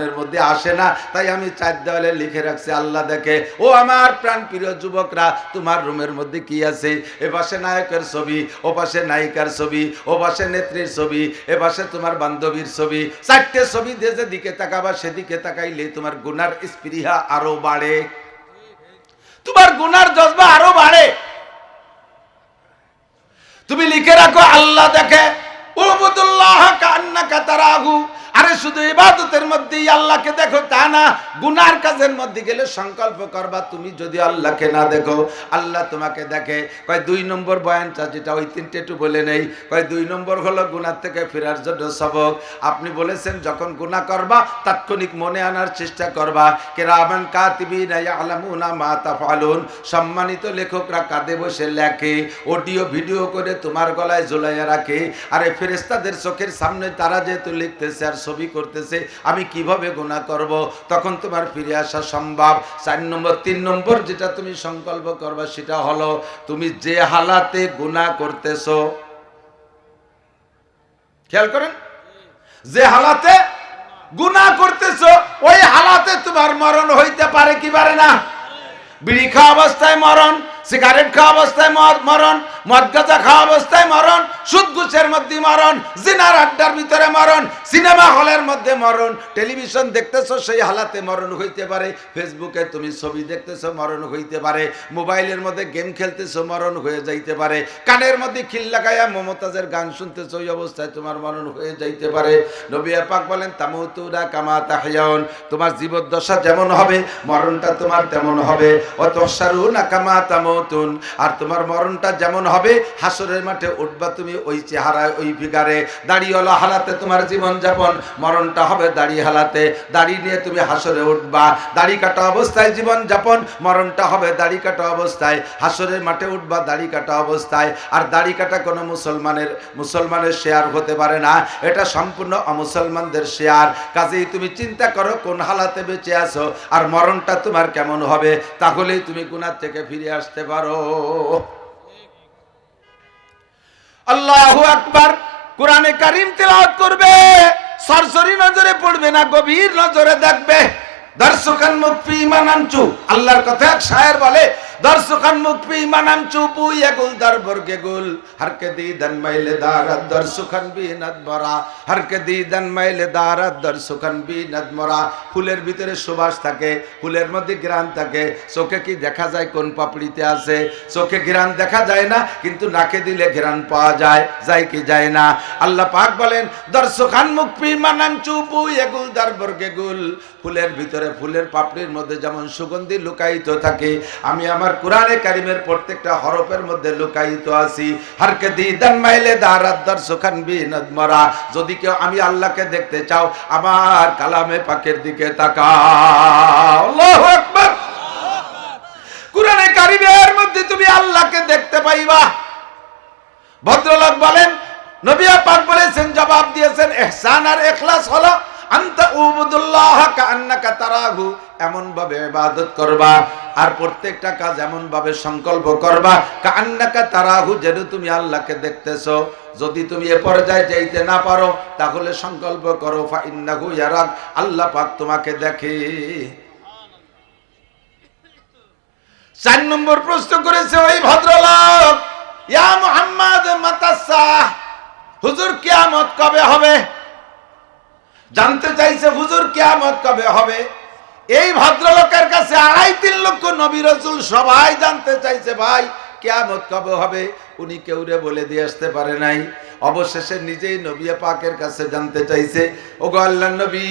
মনের মধ্যে আসে না, তাই আমি চার দেওয়ালে লিখে রাখছি, আল্লাহ দেখে। ও আমার প্রাণ প্রিয় যুবকরা, তোমার রুমের মধ্যে কি আছে? এ পাশে নায়কের ছবি, ও পাশে নায়িকার ছবি, ও পাশে নেত্রীর ছবি, এ পাশে তোমার বান্ধবীর ছবি। চারটে ছবি দিয়ে যেদিকে তাকাবা, সেদিকে তাকাইলে তোমার গুনার স্পৃহা আরও বাড়ে। তোমার গুনার জজবা আরও বাড়ে। তুমি লিখে রাখো, আল্লাহ দেখে তারাহু। আরে শুধু ইবাদতের মধ্যেই আল্লাহকে দেখো, তা না, গুনার কাজের মধ্যে গেলে সংকল্প করবা, তুমি যদি আল্লাহকে না দেখো, আল্লাহ তোমাকে দেখে। কয়, দুই নম্বর বয়ানটা যেটা ওই তিনটে একটু বলে নেই। কয়, দুই নম্বর হলো গুনার থেকে ফেরার জন্য সবক। আপনি বলেছেন, যখন গুনাহ করবা, তাৎক্ষণিক মনে আনার চেষ্টা করবা। কেরামান কাতিবিনা ইয়ালামুনা মা তাফালুন সম্মানিত লেখকরা কাঁধে বসে লেখে, অডিও, ভিডিও করে তোমার গলায় ঝোলাইয়া রাখে। আরে ফেরেস্তাদের চোখের সামনে তারা যেহেতু লিখতেছে আর ছবি করতেছে, আমি কীভাবে গুণা করব? তখন তোমার ফিরে আসা সম্ভব। চার নম্বর, তিন নম্বর যেটা তুমি সংকল্প করবা সেটা হলো, তুমি যে হালাতে গুণা করতেছো, খেয়াল করেন? যে হালাতে গুনাহ করতেছো, ওই হালাতে তোমার মরণ হইতে পারে কি পারে না? বিড়ি অবস্থায় মরণ সিগারেট খাওয়া অবস্থায় মরণ মদ গাঁজা খাওয়া অবস্থায় মরণ সুদ ঘুষের মধ্যে মরণ, জিনার আড্ডার ভিতরে মরণ, সিনেমা হলের মধ্যে মরণ, টেলিভিশন দেখতেছো সেই হালাতে মরণ হইতে পারে, ফেসবুকে তুমি ছবি দেখতেছো মরণ হইতে পারে, মোবাইলের মধ্যে গেম খেলতেছো মরণ হয়ে যাইতে পারে, কানের মধ্যে খিল লাগাইয়া মমতাজের গান শুনতেছো ওই অবস্থায় তোমার মরণ হয়ে যাইতে পারে। নবী পাক বলেন তামুতুরা কামা তাহিয়াউন, তোমার জীবদ্দশা যেমন হবে, মরণটা তোমার তেমন হবে। অতসারু না কামা তামতুন আর তোমার মরণটা যেমন হবে, হাসরের মাঠে উঠবা তুমি ওই চেহারায়, ওই ফিগারে দাড়িওয়ালা হালাতে তোমার জীবন যাপন মরণটা হবে দাড়ি হালাতে। দাড়ি নিয়ে তুমি হাসরে উঠবা। দাড়ি কাটা অবস্থায় জীবন যাপন মরণটা হবে দাড়ি কাটা অবস্থায়। হাসরের মাঠে উঠবা দাড়ি কাটা অবস্থায়। আর দাড়ি কাটা কোনো মুসলমানের মুসলমানের শেয়ার হতে পারে না। এটা সম্পূর্ণ অমুসলমানদের শেয়ার। কাজেই তুমি চিন্তা করো কোন হালাতে বেঁচে আছো। আর মরণটা তোমার কেমন হবে? তাহলেই তুমি গুনার থেকে ফিরে আসতে পারো। আল্লাহ আকবার, কোরআনে কারিম তেলাওয়াত করবে। সরসরি নজরে পড়বে না, গভীর নজরে দেখবে। দর্শকান মুখপি মানামচু আল্লাহর কথা এক শায়ের বলে দর্শকান মুখপি মানামচু পুই এগুল দরবর্গে গুল। হরকে দিদান মাইলে দারাত, দর্শকান বিনাদ মরা। হরকে দিদান মাইলে দারাত, দর্শকান বিনাদ মরা। ফুলের ভিতরে সুবাস থাকে, ফুলের মধ্যে গ্রান থাকে। চোখে কি দেখা যায়, কোন পাপড়িতে আছে? চোখে ঘ্রাণ দেখা যায় না, কিন্তু নাকে দিলে ঘ্রাণ পাওয়া যায় যায় কি যায় না। আল্লাহ পাক বলেন, দর্শকান মুখপি মানাম চুপু, এগুল দরবর্গে গুল। ফুলের ভিতরে ফুলের পাপড়ির মধ্যে যেমন সুগন্ধি লুকায়িত থাকে, আমি আমার কোরআনে কারিমের প্রত্যেকটা হরফের মধ্যে লুকায়িত আছি। হারকে দিদান মাইলে দারাত দর্শকান বিনাদ মরা যদি কেউ আমি আল্লাহকে দেখতে চাও, আমার কালামে পাকের দিকে তাকাও। আল্লাহু আকবার। কোরআনে কারিমের মধ্যে তুমি আল্লাহকে দেখতে পাইবা। ভদ্রলোক বলেন নবিয়া পাক বলেছেন, জবাব দিয়েছেন ইহসান আর ইখলাস হলো, আনতা উবুদুল্লাহ কান্নাকা তারাহু। এমন ভাবে ইবাদত করবা আর প্রত্যেকটা কাজ এমন ভাবে সংকল্প করবা কান্নাকা তারাহু, যেন তুমি আল্লাহকে দেখতেছো। যদি তুমি এ পর্যায়ে যাইতে না পারো, তাহলে সংকল্প করো ফা ইন্নাহু ইয়ারাক, আল্লাহ পাক তোমাকে দেখে। চার নম্বর প্রশ্ন করেছে, ওই ভদ্রলোক, ইয়া মুহাম্মদ, মাতাসা, হুজুর কিয়ামত কবে হবে? জানতে চাইছে, হুজুর কিয়ামত কবে হবে? এই ভদ্রলোকের কাছে আড়াই তিন লক্ষ নবী রসুল সবাই জানতে চাইছে, ভাই কেমন কবে হবে? উনি কেউরে বলে দিয়ে আসতে পারে নাই। অবশেষে নিজেই নবী পাকের কাছে জানতে চাইছে ও গো আল্লাহ নবী,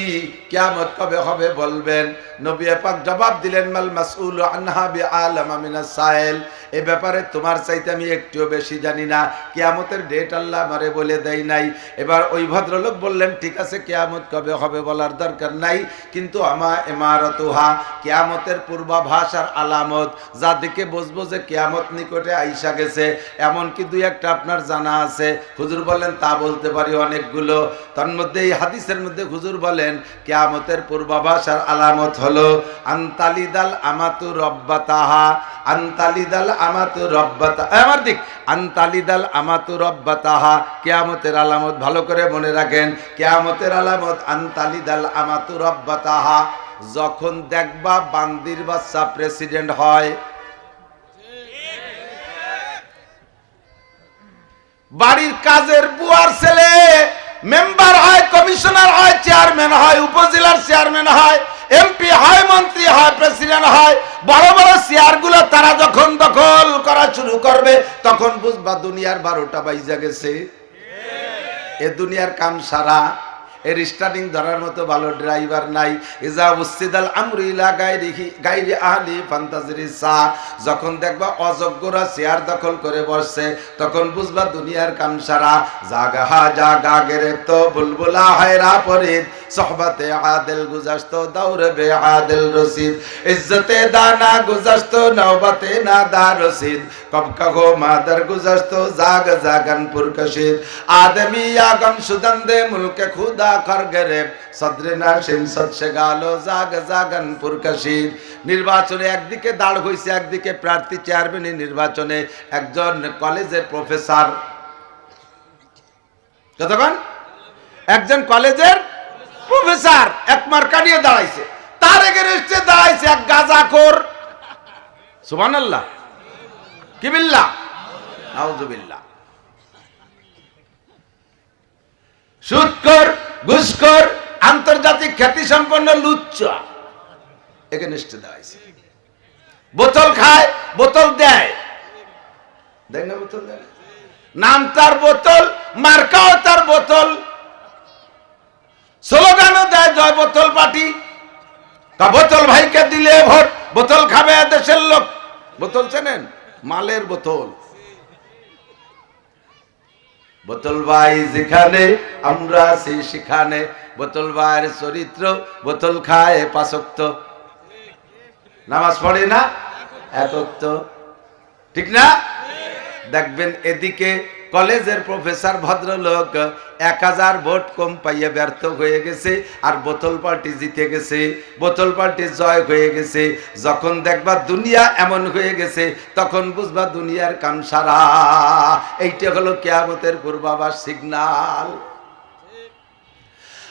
কিয়ামত কবে হবে বলবেন? নবী পাক জবাব দিলেন, মাল মাসউল আনহা বি আলামা মিনাস সাইল। এ ব্যাপারে তোমার চাইতে আমি একটুও বেশি জানি না। কিয়ামতের ডেট আল্লাহ আমারে বলে দেয় নাই। এবার ওই ভদ্রলোক বললেন, ঠিক আছে, কেয়ামত কবে হবে বলার দরকার নাই, কিন্তু আমা ইমারতুহা, কেয়ামতের পূর্বাভাস আর আলামত, যা দিকে বুঝব যে কেয়ামত নিকটে আইসা গেছে, এমন এমন কি দুই একটা আপনার জানা আছে। হুজুর বলেন, তা বলতে পারি অনেকগুলো। তার মধ্যে এই হাদিসের মধ্যে হুজুর বলেন, কেয়ামতের পূর্বাভাস আর আলামত হলো, আন্তালিদাল আমাতু রব্বাতাহা, আন্তালিদাল আমাতু রব্বাতা আমার দিক, আন্তালিদাল আমাতু রব্বাতাহা, কেয়ামতের আলামত ভালো করে মনে রাখেন। কেয়ামতের আলামত আন্তালিদাল আমাতু রব্বাতাহা, যখন দেখবা বান্দির বাচ্চা প্রেসিডেন্ট হয় বাড়ির কাজের বুয়ার ছেলে, মেম্বার হয়, কমিশনার হয়, চেয়ারম্যান হয়, উপজেলার চেয়ারম্যান হয়, এমপি হয়, মন্ত্রী হয়, প্রেসিডেন্ট হয়, বড় বড় চেয়ারগুলো তারা যখন দখল করা শুরু করবে, তখন বুঝবা দুনিয়ার বারোটা বাইজা গেছে। এ দুনিয়ার কাম সারা এর স্টার্টিং ধরার মতো ভালো ড্রাইভার নাই। ইজা উস্তিদাল আমরু ইলা গায়রিহি, গায়রি আহলি ফান্তাজরি সা যখন দেখবা অযোগ্যরা চেয়ার দখল করে তখন বুঝবা দুনিয়ার কাম সারা। জাগা হা জাগা গেরে তো বুলবুলা হায়রা আদিল গুজাস্ত বে আদিল রসিদ ইজ্জতে দানা গুজাস্ত না দা রসিদ কব মাদার গুজাস্ত, জাগ পুরকশিদ আদমি আগম সুদন্দে মুলকে খুদা নির্বাচনে একদিকে দাঁড় হইছে, একদিকে প্রার্থী চেয়ারম্যানের নির্বাচনে একজন কলেজের প্রফেসর কতক্ষণ একজন কলেজের প্রফেসর এক মার্কা নিয়ে দাঁড়াইছে। তার এগেনস্টে দাঁড়াইছে এক সুদকর ঘুষখোর আন্তর্জাতিক খ্যাতি সম্পন্ন লুচ্চা এগেনস্টে দাঁড়াইছে বোতল খায়, বোতল দেয়। দেয় না বোতল দেয় নাম তার বোতল, মার্কাও তার বোতল। স্লোগানও দেয়, জয় বোতল পার্টি। তা বোতল ভাইকে দিলে ভোট, বোতল খাবে দেশের লোক। বোতল চেনেন? মালের বোতল। বোতল ভাই যেখানে, আমরা আছি সেখানে। বোতল ভাইয়ের চরিত্র, বোতল খায় পাশক্ত নামাজ পড়ে না? একক্ত ঠিক না? দেখবেন এদিকে কলেজের প্রফেসর ভদ্রলোক এক হাজার ভোট কম পাইয়ে ব্যর্থ হয়ে গেছে আর বোতল পার্টি জিতে গেছে বোতল পার্টি জয় হয়ে গেছে যখন দেখবা দুনিয়া এমন হয়ে গেছে তখন বুঝবা দুনিয়ার কাম সারা এইটা হলো কেয়ামতের পূর্বাভাস সিগনাল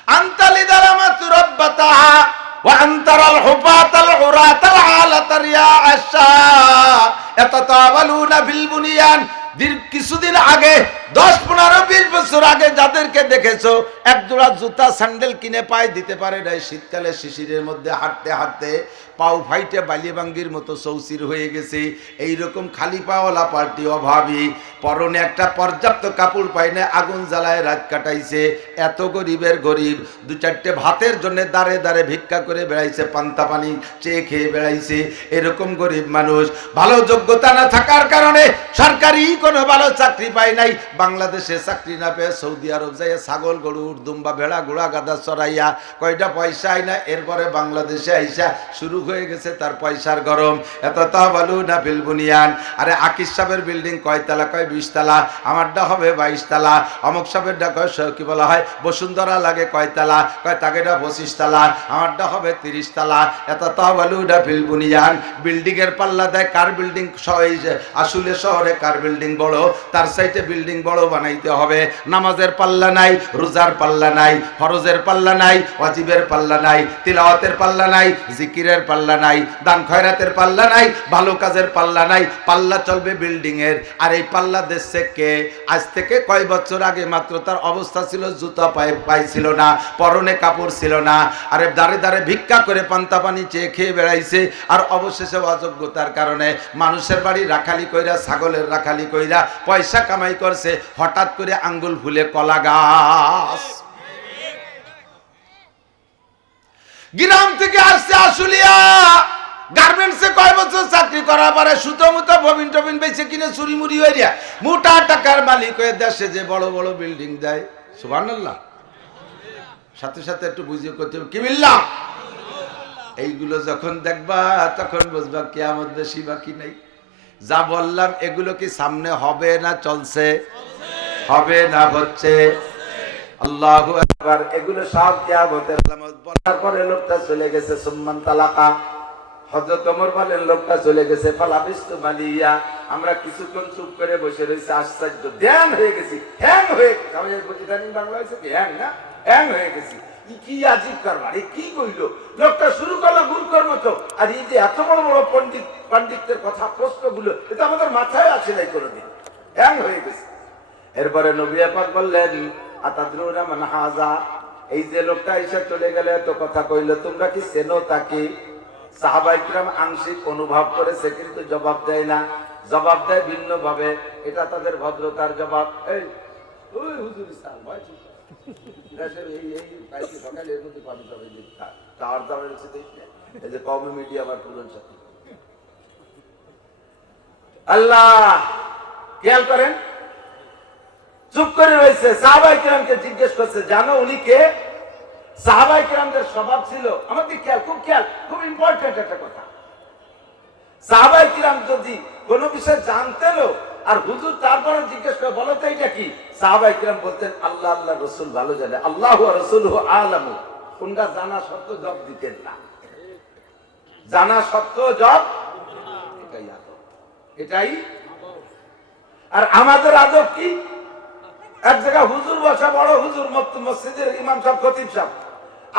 أنت لدرمة ربتها وأن ترى الحفاة العراة العالة رياء الشاء يتطاولون في البنيان দীর্ঘ কিছুদিন আগে দশ পনেরো বিশ বছর আগে যাদেরকে দেখেছ, এক জোড়া জুতা, স্যান্ডেল কিনে পায়ে দিতে পারে নাই। শীতকালে শিশিরের মধ্যে হাঁটতে হাঁটতে পাও ফাইটে বালিবাঙ্গির মতো চৌচির হয়ে গেছে। এইরকম খালি পাওয়ালা পার্টি অভাবী। পরনে একটা পর্যাপ্ত কাপড় পাই না আগুন জ্বালায় রাত কাটাইছে। এত গরিবের গরিব, দু চারটে ভাতের জন্য দাঁড়ে দাঁড়ে ভিক্ষা করে বেড়াইছে, পান্তা পানি চেয়ে খেয়ে বেড়াইছে। এরকম গরিব মানুষ, ভালো যোগ্যতা না থাকার কারণে সরকারি কোনো ভালো চাকরি পায় নাই। বাংলাদেশে চাকরি না পেয়ে সৌদি আরব যাই ছাগল, গরু দুম্বা ভেড়া, ঘোড়া গাদা চড়াইয়া কয়টা পয়সা আই না এরপরে বাংলাদেশে আইসা শুরু হয়ে গেছে তার পয়সার গরম। এত তাহবালু না বিলবুনিয়ান আরে আকিস সাহেবের বিল্ডিং কয়তলা কয় বিশ বিশতলা আমারটা হবে বাইশতলা অমুক সাহেবেরটা কয় কি বলা হয়, বসুন্ধরা লাগে কয়তলা কয় তাকেটা পঁচিশ তালা। আমারটা হবে তিরিশ তালা। এত তাহবালু না বিলবুনিয়ান বিল্ডিং এর পাল্লা দেয় কার বিল্ডিং? আসলে শহরে কার বিল্ডিং বড়? তার সাইডে বিল্ডিং বড় বানাইতে হবে। নামাজের পাল্লা নাই, রোজার পাল্লা নাই, ফরজের পাল্লা নাই, ওয়াজিবের পাল্লা নাই, তিলাওয়াতের পাল্লা নাই, জিকিরের পাল্লা নাই, দান খয়রাতের পাল্লা নাই, ভালো কাজের পাল্লা নাই, পাল্লা চলবে বিল্ডিং এর আর এই পাল্লা দেশে কে? আজ থেকে কয় বছর আগে মাত্র তার অবস্থা ছিল, জুতা পায়ে, পাইছিল না, পরনে কাপড় ছিল না। আরে দাঁড়ে দাঁড়ে ভিক্ষা করে পান্তা পানি চেয়ে খেয়ে বেড়াইছে, আর অবশেষে অযোগ্যতার কারণে মানুষের বাড়ি রাখালি কইরা, ছাগলের রাখালি কইরা পয়সা কামাই করছে হঠাৎ করে আঙ্গুল ফুলে কলা গাছ। গ্রাম থেকে আসছে আশুলিয়া। গার্মেন্টসে কয় বছর চাকরি করার পরে সুতো মুতো ববিন টবিন বেছে কিনে চুরি মুড়ি হইয়া মোটা টাকার মালিক হয়ে দেশে যে বড় বড় বিল্ডিং দেয়। সুবহানাল্লাহ। সাথে সাথে একটু বুঝিয়ে করতে কি বিল্লাহ এইগুলো যখন দেখবা, তখন বুঝবা কেয়ামত বেশি বাকি নাই। যা বললাম, এগুলো কি সামনে হবে না চলছে? হবে না হচ্ছে। আল্লাহ এগুলো সব বলার পরে লোকটা চলে গেছে, সুম্মান তালাকা। চলে গেছে মালিয়া। আমরা কিছুক্ষণ চুপ করে বসে আশ্চর্য। ধ্যান হয়ে গেছি হ্যাং হয়ে হয়েছে হ্যাং গেছি। কি আজিব কারবার? এ কি কইলো? লোকটা শুরু করল ভুল কর্ম তো। আর এই যে এত বড় বড় পণ্ডিত, পণ্ডিতদের কথা, প্রশ্নগুলো, এটা আমাদের মাথায় আছে নাই কোনোদিন। হ্যাং হয়ে গেছে। এরপরে নবী পাক বললেন, আতাদরুনা মান হাজা? এই যে লোকটা এসে চলে গেলে তো কথা কইলো, তোমরা কি চেনো তাকে? সাহাবাই কিরাম আংশিক অনুভব করেছে, কিন্তু জবাব দেয় না। জবাব দেয় ভিন্ন ভাবে এটা তাদের ভদ্রতার জবাব। এই হুজুর ইসলাম জিজ্ঞেস করছে, জানো উনি কে? সাহাবাই কিরামদের স্বভাব ছিল আমাদের খেয়াল, খুব খেয়াল, খুব ইম্পর্টেন্ট একটা কথা। সাহাবাই কিরাম যদি কোনো বিষয় জানতেন আর হুজুর তারপরে জিজ্ঞেস করে, বলো তো এটা কি? বলতেন, আল্লাহ আল্লাহ, রসুল ভালো জানে। আল্লাহ রসুল কোনটা জানা সত্য জব দিতেন না। জানা সত্ত্বেও জব এটাই এটাই আর আমাদের আদব কি? এক জায়গায় হুজুর বসা, বড় হুজুর মসজিদের ইমাম সাহেব, খতিব সাহেব।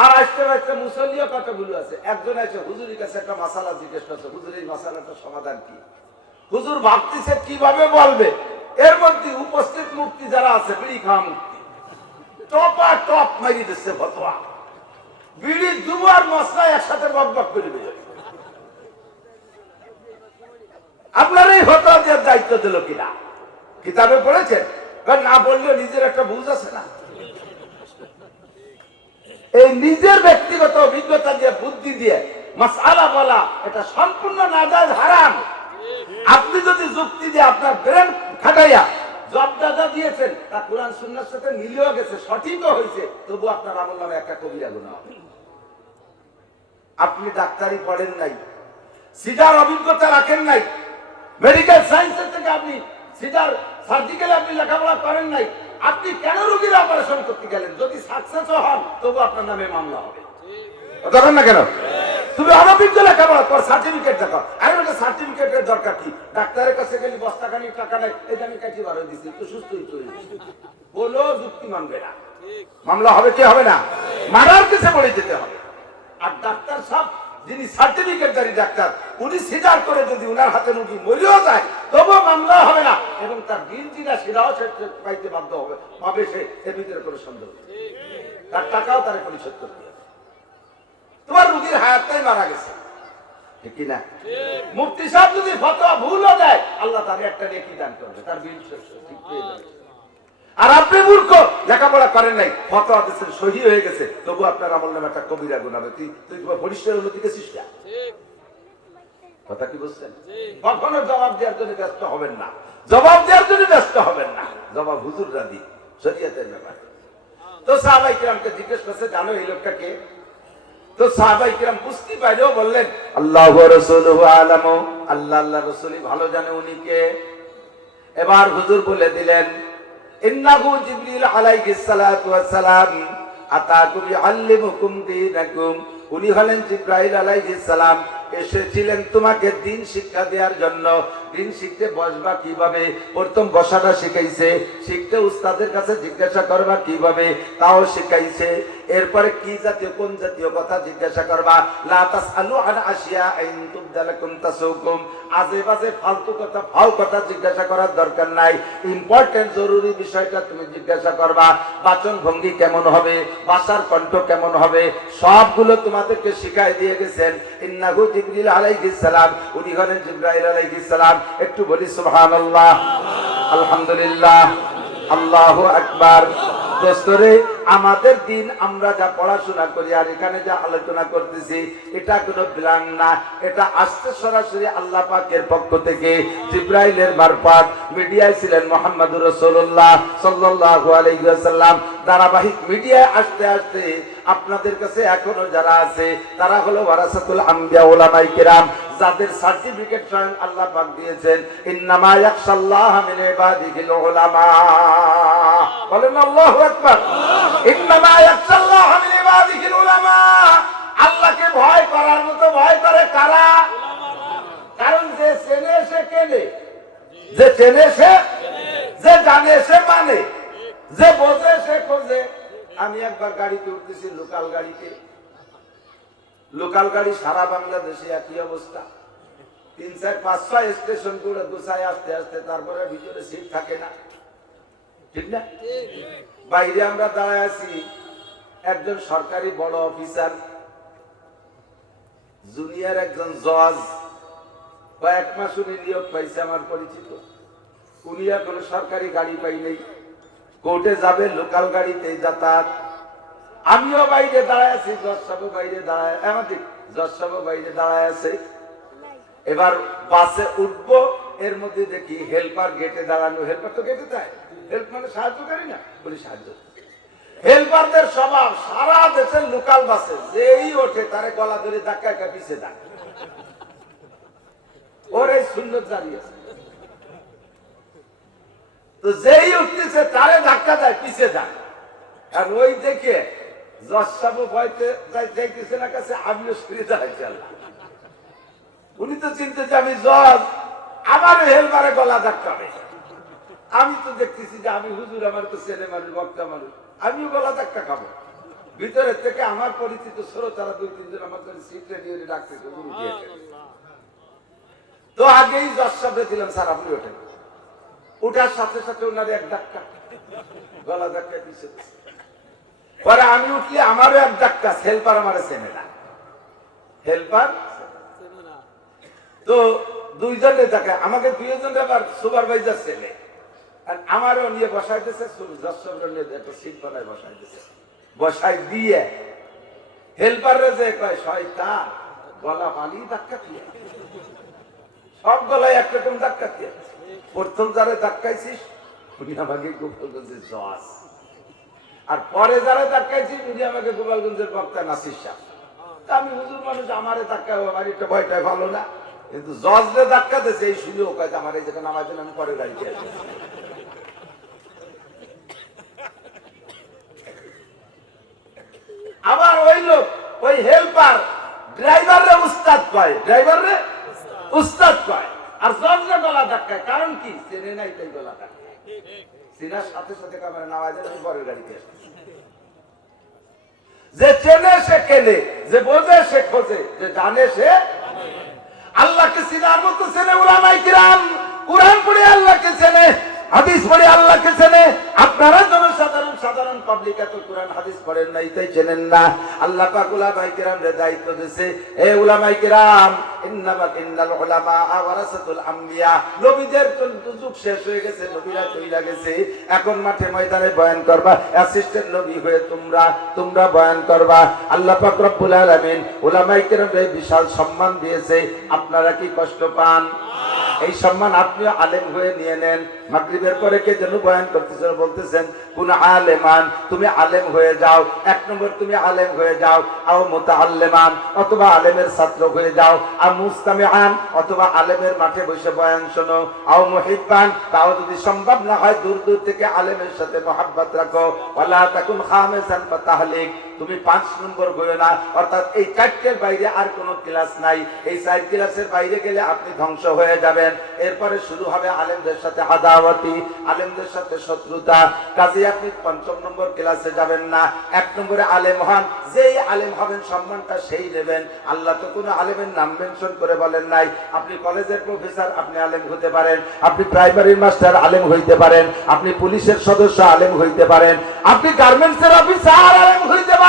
আর আসতে আসতে মুসল্লিও কতগুলো আছে। একজন আছে, হুজুরের কাছে একটা মাসালা জিজ্ঞেস করছে। হুজুর, এই মাসালাটার সমাধান কি? হুজুর ভাবতেছে, কীভাবে বলবে? এর মধ্যে উপস্থিত মুক্তি যারা আছে, বিড়ি মুক্তি টপা টপ মারি দিচ্ছে ফতোয়া। বিড়ি দুবার মশলা একসাথে বক বক করে দিল আপনার এই হতো দেওয়ার দায়িত্ব দিল কিনা? কিতাবে কারণ না বললেও নিজের একটা বুঝ আছে না? এই নিজের ব্যক্তিগত অভিজ্ঞতা দিয়ে, বুদ্ধি দিয়ে, মাসালা বলা, এটা সম্পূর্ণ নাজাজ হারাম। আপনি যদি যুক্তি দিয়ে আপনার ব্রেন খাটাইয়া জব দাদা দিয়েছেন, তা কোরআন সুন্নার সাথে মিলেও গেছে, সঠিকও হয়েছে। তবু আপনার আমল নামে একটা কবিরা গুণা আপনি ডাক্তারি পড়েন নাই সিটার অভিজ্ঞতা রাখেন নাই, মেডিকেল সায়েন্সের থেকে আপনি সিটার সার্জিক্যালে আপনি লেখাপড়া করেন নাই, আপনি কেন রোগীর অপারেশন করতে গেলেন? যদি সাকসেসও হন, তবু আপনার নামে মামলা হবে। তখন না কেন? তুমি অনভিজ্ঞ লেখাপড়া তোর সার্টিফিকেট দেখো আর একটা সার্টিফিকেটের দরকার কি? ডাক্তারের কাছে গেলে বস্তাখানি টাকা নেই, এটা আমি কাটি বারো দিচ্ছি তো সুস্থই তৈরি বলো যুক্তি মানবে না মামলা হবে কি হবে না? মারার কাছে বলে যেতে হবে। আর ডাক্তার সব যিনি সার্টিফিকেটধারী ডাক্তার, উনি স্বীকার করে যদি উনার হাতে রুগী মরিও যায়, তবুও মামলা হবে না। এবং তার বিল যেটা সেটাও সে পাইতে বাধ্য হবে। পাবে সে, এর ভিতরে কোনো সন্দেহ তার টাকাও তারা পরিশোধ করতে হবে। তোমার রুগীর হায়াতটাই মারা গেছে। ঠিক না? মুফতি সাহেব যদি ফতোয়া ভুলও দেয়, আল্লাহ একটা নেকি দান করবে, তার বিল ঠিক আর আপনি মূর্খ, লেখাপড়া করেন নাই সহি হয়ে গেছে, তবু আপনার আমল নামে একটা কবিরা তুই পরিষ্কার কথা কি কখনো জবাব দেওয়ার জন্য ব্যস্ত হবেন না। জবাব দেওয়ার জন্য ব্যস্ত হবেন না। জবাব হুজুররা দি শরীয়তের ব্যাপার। তো সাহাবাই কিরামকে জিজ্ঞেস করছে, জানো এই লোকটা কে? তো সাহাবাই কিরাম বুঝতে পারেও বললেন, আল্লাহ রসুল আলম। আল্লাহ আল্লাহ রসুলই ভালো জানে উনি কে। এবার হুজুর বলে দিলেন, ইন্নাহু জিবরিল আলাইহিস সালাতু ওয়াস সালাম, আতাকুম ইউআল্লিমুকুম দীনাকুম। উনি হলেন জিব্রাইল আলাইহিস সালাম, এসেছিলেন তোমাকে দিন শিক্ষা দেওয়ার জন্য। দিন শিখতে বসবা কীভাবে? প্রথম বসাটা শিখাইছে। শিখতে উস্তাদের কাছে জিজ্ঞাসা করবা কীভাবে? তাও শিখাইছে। এরপরে কি জাতীয়, কোন জাতীয় কথা জিজ্ঞাসা করবা? লা তাসআলু আন আশিয়া ইন তুবদালাকুম তাসুকুম আজে বাজে ফালতু কথা ফাও কথা জিজ্ঞাসা করার দরকার নাই। ইম্পর্টেন্ট, জরুরি বিষয়টা তুমি জিজ্ঞাসা করবা। বাচন ভঙ্গি কেমন হবে? ভাষার কণ্ঠ কেমন হবে? সবগুলো তোমাদেরকে শিখাই দিয়ে গেছেন। ইন্নাহু জিবরিল আলাইহিস সালাম। উনি হলেন জিবরাইল আলাইহিস সালাম। একটু বলি, সুবহানাল্লাহ। আলহামদুলিল্লাহ। আল্লাহু আকবার। দোস্তরে, আমাদের দিন আমরা যা পড়াশোনা করি আর এখানে যা আলোচনা করতেছি, এটা কোনো ব্লাং না। এটা আসতে সরাসরি আল্লাহ পাকের পক্ষ থেকে। জিব্রাইলের মারফত মিডিয়ায় ছিলেন মোহাম্মদুর রসুল্লাহ সাল্লাল্লাহু আলাইহি ওয়াসাল্লাম। ধারাবাহিক মিডিয়ায় আসতে আসতে আপনাদের কাছে এখনও যারা আছে, তারা হলো ওয়ারাসাতুল আম্বিয়া ওলামাই কিরাম, যাদের সার্টিফিকেট স্বয়ং আল্লাহ পাক দিয়েছেন, ইন্নামা ইয়াখশাল্লাহ মিন ইবাদিহিল উলামা। বলেন আল্লাহু আকবার। ইন্নামা ইয়াখশাল্লাহ মিন ইবাদিহিল উলামা। আল্লাহকে ভয় করার মতো ভয় করে কারা? কারণ যে চেনে সে কেনে? যে চেনে সে? যে জানে সে মানে? যে বোঝে সে খোঁজে। আমি একবার গাড়িতে উঠতেছি লোকাল গাড়িতে। লোকাল গাড়ি সারা বাংলাদেশে একই অবস্থা। তিন চার, পাঁচ, ছয় স্টেশন করে গুছায় আসতে আসতে তারপরে ভিতরে সিট থাকে না। ঠিক না? বাইরে আমরা দাঁড়ায় আছি একজন সরকারি বড় অফিসার, জুনিয়র একজন জজ। কয়েক মাস উনি নিয়োগ পাইছে আমার পরিচিত। উনি এখনও সরকারি গাড়ি পাই নেই। কোর্টে যাবে, লোকাল গাড়িতে যাতায়াত। আমিও বাইরে দাঁড়ায় আছি, জজ সাহেব বাইরে দাঁড়ায় আমাদের জজ সাহেব বাইরে দাঁড়ায় আছে। এবার বাসে উঠবো, এর মধ্যে দেখি হেল্পার গেটে দাঁড়ানো। হেল্পার তো গেটে দেয় হেল্প মানে সাহায্যকারী না? বলি সাহায্য। হেল্পারদের স্বভাব, সারা দেশের লোকাল বাসে, যেই ওঠে তারে গলা ধরে ধাক্কা একটা পিছে দেয়। ওর এই সুন্দর দাঁড়িয়ে আছে। তো যেই উঠতেছে তারে ধাক্কা দেয় পিছে যায়। আর ওই দেখে জজ সাহেব ভয়তে যাইতেছে না কাছে আমিও সরে দাঁড়াইছি উনি তো আমি জজ আমার হেলবারে গলা ধাক্কাবে আমি তো দেখতেছি যে আমি হুজুর আমার তো ছেলে মানুষ বক্তা মানুষ আমিও গলা ধাক্কা খাব। ভিতরের থেকে আমার পরিচিত শ্রোতারা দুই তিনজন আমার জন্য সিট গুরু দিয়েছে তো আগেই জজ সাহেব দিলাম স্যার আপনি ওঠেন। উঠার সাথে সাথে ওনার এক ধাক্কা। গলা ধাক্কা দিছে। পরে আমি উঠলে আমারও এক ধাক্কা হেল্পার আমারে চেনে হেল্পার তো দুইজনে দেখে আমাকে দুইজন আবার সুপারভাইজার ছেলে আমারও নিয়ে বানায় বসাইতেছে। বসাই দিয়ে হেল্পাররা যে কয়, শয়তান, গলা পানি ধাক্কা দিয়ে। সব গলায় একরকম ধাক্কা দিয়ে। প্রথম যারা ধাক্কাইছিস উনি আমাকে গোপালগঞ্জের আর পরে যারা ধাক্কাইছিস উনি আমাকে গোপালগঞ্জের বক্তা নাসির শাহ। আমি হুজুর মানুষ, আমারে ধাক্কা একটা ভয়টা ভালো না। কিন্তু ধাক্কা দিয়েছে, এই আমার এই আমি পরে গাড়িতে আবার ওই লোক, ওই হেল্পার ড্রাইভার রে উস্তাদ পায় ড্রাইভার রে উস্তাদ কয়। আর জর্জ গলা ধাক্কায়। কারণ কি? চেনে নাই তাই গলা ধাক্কায়। চেনার সাথে সাথে কামারে নামাজ আমি পরে গাড়িতে যে চেনে, সে কেনে, যে বোঝে, সে খোঁজে, যে জানে, সে আল্লাহকে চিনার মতো চেনে উলামাই কিরাম। কোরআন পড়ে আল্লাহকে চেনে। হাদিস পড়ে আল্লাহকে চেনে। আপনারা জনসাধারণ, সাধারণ পাবলিক এত কোরআন, হাদিস পড়েন না এটাই চেনেন না। আল্লাহ পাক উলামাই কিরাম রে দায়িত্ব দিয়েছে হে উলামাই কিরাম, ইন্নামা ইন্নাল উলামা ওয়ারাসাতুল আম্বিয়া। নবীদের তো যুগ শেষ হয়ে গেছে, নবীরা চইলা গেছে। এখন মাঠে ময়দানে বয়ান করবা অ্যাসিস্ট্যান্ট নবী হয়ে তোমরা তোমরা বয়ান করবা। আল্লাহ পাক রব্বুল আলামিন উলামাই কিরামকে বিশাল সম্মান দিয়েছে। আপনারা কি কষ্ট পান? এই সম্মান আপনি আলেম হয়ে নিয়ে নেন। মাগরিবের পরে কে যেন বয়ান করতেছেন বলতেছেন, কোন আলেমান, তুমি আলেম হয়ে যাও। এক নম্বর তুমি আলেম হয়ে যাও। আও মুতাআল্লিমান, অথবা আলেমের ছাত্র হয়ে যাও। আর মুস্তামিআন, অথবা আলেমের মাঠে বসে বয়ান শোনো। আও মুহিব্বান, তাও যদি সম্ভব না হয়, দূর দূর থেকে আলেমের সাথে মহাব্বত রাখো। ওয়ালা তাকুন খামিসান তুমি পাঁচ নম্বর গড়ে না। অর্থাৎ এই চারটের বাইরে আর কোনো ক্লাস নাই। এই চার ক্লাসের বাইরে গেলে আপনি ধ্বংস হয়ে যাবেন। এরপরে শুরু হবে আলেমদের সাথে আদাওয়াতি, আলেমদের সাথে শত্রুতা। কাজে আপনি পঞ্চম নম্বর ক্লাসে যাবেন না। এক নম্বরে আলেম হন। যেই আলেম হবেন, সম্মানটা সেই নেবেন। আল্লাহ তো কোনো আলেমের নাম মেনশন করে বলেন নাই। আপনি কলেজের প্রফেসর, আপনি আলেম হতে পারেন। আপনি প্রাইমারির মাস্টার, আলেম হইতে পারেন। আপনি পুলিশের সদস্য, আলেম হইতে পারেন। আপনি গার্মেন্টসের অফিসার, আলেম হইতে পারেন।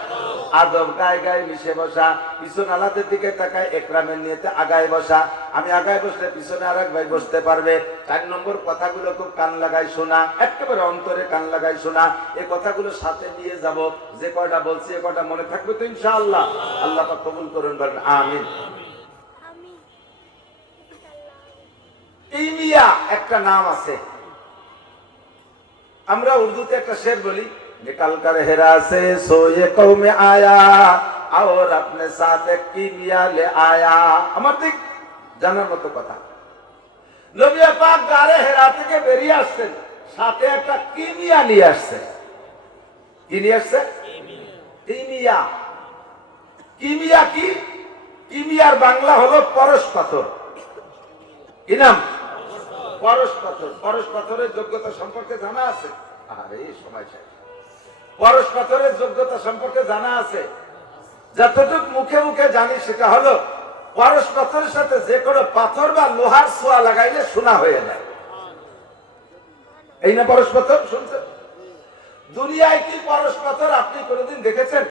আদম, গায়ে গায়ে মিশে বসা, পিছন আলাদের দিকে তাকায় একরামের নিয়েতে আগায় বসা। আমি আগায় বসলে পিছনে আর ভাই বসতে পারবে। চার নম্বর কথাগুলো খুব কান লাগাই শোনা, একেবারে অন্তরে কান লাগাই শোনা। এই কথাগুলো সাথে নিয়ে যাব। যে কয়টা বলছি, এ কয়টা মনে থাকবে তো ইনশাআল্লাহ। আল্লাহ কবুল করুন, বলেন আমিন। একটা নাম আছে। আমরা উর্দুতে একটা শের বলি निकल कर हेरा से सोए कौम आया और अपने साथ एक कीमिया ले आया আমার ঠিক জানার মতো কথা নবিয়া পাক গারে হেরা থেকে বেরিয়ে আসছেন সাথে একটা কিমিয়া নিয়ে আসছেন কি নিয়ে আসছে কিমিয়া কিমিয়া কি কিমিয়ার বাংলা হলো পরশ পাথর কি নাম পরশ পাথর পরশ পাথরের যোগ্যতা সম্পর্কে জানা আছে আরে এই সময় চাই পরশ পাথরের যোগ্যতা সম্পর্কে জানা আছে। যতটুক মুখে মুখে জানি সেটা হলো পরশ সাথে যে কোনো পাথর বা লোহার সোয়া লাগাইলে সোনা হয়ে যায়। এই না পরশ পাথর শুনছেন? দুনিয়ায় কি পরশ পাথর আপনি কোনোদিন দেখেছেন?